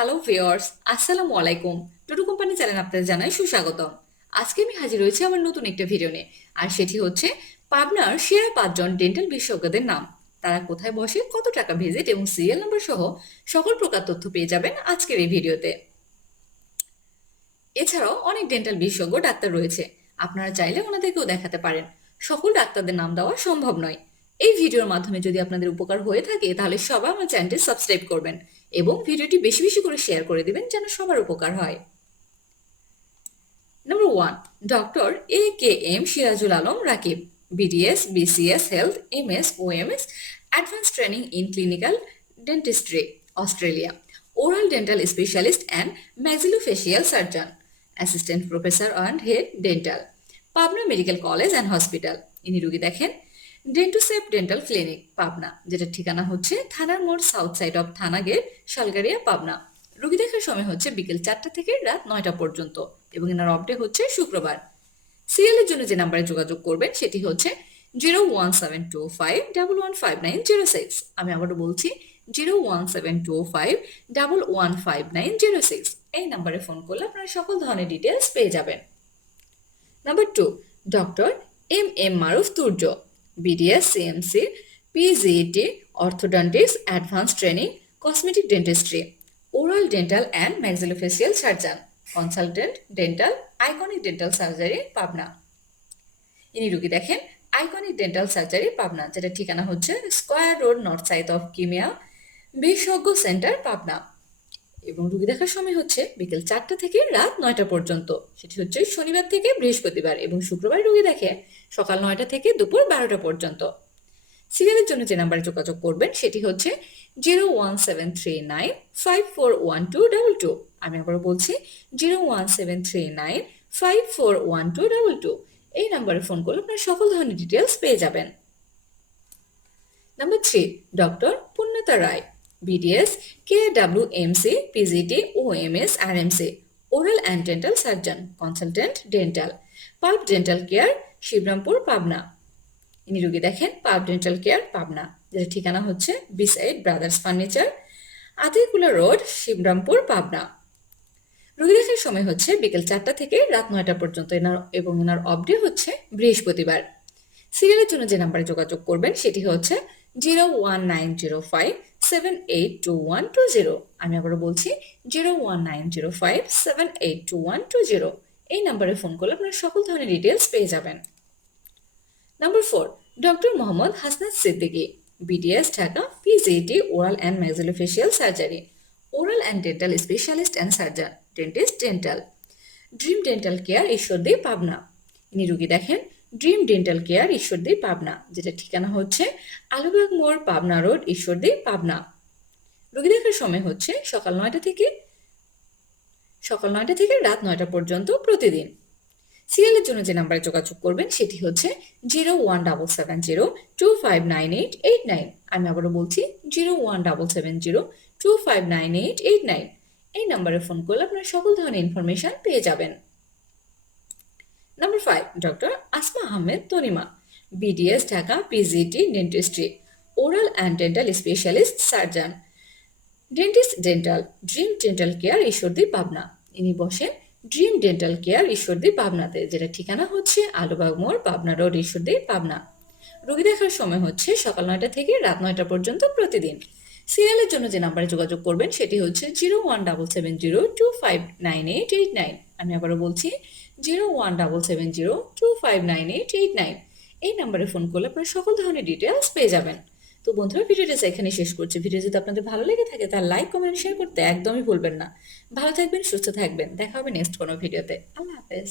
Hello viewers আসসালামু আলাইকুম। Tutu company channel আপনাদের জানাই সুস্বাগতম। আজকে আমি হাজির হয়েছি আমার নতুন একটা ভিডিও নিয়ে, আর সেটি হচ্ছে পাবনার সেরা পাঁচজন ডেন্টাল বিশেষজ্ঞদের নাম। তারা কোথায় বসে, কত টাকা ভিজিট এবং সিরিয়াল নাম্বার সহ সকল প্রকার তথ্য পেয়ে যাবেন আজকের এই ভিডিওতে এছাড়াও অনেক ডেন্টাল বিশেষজ্ঞ ডাক্তার রয়েছে। আপনারা চাইলে ওনাদেরকেও দেখাতে পারেন। সকল ডাক্তারদের নাম দেওয়া সম্ভব নয়। এই ভিডিওর মাধ্যমে যদি আপনাদের উপকার হয়ে থাকে, তাহলে সবাই আমার চ্যানেলটি সাবস্ক্রাইব করবেন এবং ভিডিওটি বেশি বেশি করে শেয়ার করে দিবেন যেন সবার উপকার হয়। Number one doctor A K M Sirajul Alam Rakib BDS BCS health M S O M S advance training in clinical dentistry Australia oral dental specialist and maxillofacial surgeon assistant professor and head dental Pabna medical college and hospital ইনি রুগী দেখেন ডেন্টোসেপ dental clinic, Pabna, যেটার ঠিকানা হচ্ছে থানার মোড় south side of thana gate Shalgaria, Pabna. রুগী দেখার সময় হচ্ছে বিকেল চারটা থেকে রাত নয়টা পর্যন্ত এবং এনার অফডে হচ্ছে শুক্রবার। সিরিয়ালের জন্য যে নাম্বারে যোগাযোগ করবেন সেটি হচ্ছে zero one seven two five double one five nine zero six আমি আবারও বলছি zero one seven two five double one five nine zero six এই নাম্বারে ফোন করলে আপনারা সকল ধরনের ডিটেলস পেয়ে যাবেন। Number two doctor M M Maruf Turjo BDS CMC PGET orthodontics advance training cosmetic dentistry oral dental and maxillofacial surgeon consultant dental iconic dental surgery Pabna ইনি রুগী দেখেন আইকনিক ডেন্টাল সার্জারি পাবনা যেটা ঠিকানা হচ্ছে square road north side of Kimia বিশেষজ্ঞ centre Pabna এবং রুগী দেখার সময় হচ্ছে বিকেল চারটা থেকে রাত নয়টা পর্যন্ত। সেটি হচ্ছে শনিবার থেকে বৃহস্পতিবার এবং শুক্রবার রুগী দেখে সকাল নয়টা থেকে দুপুর বারোটা পর্যন্ত। সিরিয়ালের জন্য যে নাম্বারে যোগাযোগ করবেন সেটি হচ্ছে zero one seven three nine five four one two double two. আমি আবার বলছি, zero one seven three nine five four one two double two. এই নাম্বারে ফোন করলে আপনার সকল ধরনের ডিটেলস পেয়ে যাবেন। Number three, doctor Purnota Roy. O M S R MC oral and dental surgeon consultant dental pulp dental care Shibrampur Pabna ইনি রুগী দেখেন পাব ডেন্টাল কেয়ার পাবনা যেটা ঠিকানা হচ্ছে beside brothers furniture Atikula road Shibrampur Pabna রুগী দেখার সময় হচ্ছে বিকেল চারটা থেকে রাত নয়টা পর্যন্ত এনার এবং ওনার অফডে হচ্ছে বৃহস্পতিবার। সিরিয়ালের জন্য যে নাম্বারে যোগাযোগ করবেন সেটি হচ্ছে zero one nine zero five seven eight two one two zero আমি আবারও বলছি zero one nine zero five seven eight two one two zero এই নাম্বারে ফোন করলে আপনারা সকল ধরনের ডিটেলস পেয়ে যাবেন। Number four doctor Mohammad Hasnat Siddiqui BDS Dhaka PGT oral and maxillofacial surgery oral and dental specialist and surgeon dentist dental dream dental care Ishwardi Pabna ইনি রুগী দেখেন dream dental care Ishwardi Pabna যেটা ঠিকানা হচ্ছে আলুবাগ মোড়, Pabna road Ishwardi Pabna রোগী দেখার সময় হচ্ছে সকাল নয়টা থেকে, সকাল নয়টা থেকে রাত নয়টা পর্যন্ত প্রতিদিন। সিরিয়ালের জন্য যে নাম্বারে যোগাযোগ করবেন সেটি হচ্ছে zero one double seven zero two five nine eight eight nine. আমি আবারও বলছি, zero one double seven zero two five nine eight eight nine. এই নাম্বারে ফোন করলে আপনারা সকল ধরনের ইনফরমেশন পেয়ে যাবেন। Number five doctor Asma Ahmed Tanima BDS Dhaka PGT dentistry oral and dental specialist surgeon dentist dental dream dental care Ishwardi Pabna ইনি বসেন ড্রিম ডেন্টাল কেয়ার ঈশ্বরদী পাবনাতে যেটা ঠিকানা হচ্ছে আলুবাগ মোড়, পাবনা রোড ঈশ্বরদী পাবনা রোগী দেখার সময় হচ্ছে সকাল নয়টা থেকে রাত নয়টা পর্যন্ত প্রতিদিন। সিরিয়ালের জন্য যে নাম্বারে যোগাযোগ করবেন, সেটি হচ্ছে zero one double seven zero two five nine eight eight nine আমি আবারও বলছি zero one double seven zero two five nine eight eight nine এই নাম্বারে ফোন করলে আপনারা সকল ধরনের ডিটেলস পেয়ে যাবেন। তো বন্ধুরা, ভিডিওটা এখানে শেষ করছি। ভিডিও যদি আপনাদের ভালো লেগে থাকে, তাহলে লাইক কমেন্ট শেয়ার করতে একদমই ভুলবেন না। ভালো থাকবেন, সুস্থ থাকবেন। দেখা হবে নেক্সট কোনো ভিডিওতে। আল্লাহ হাফেজ।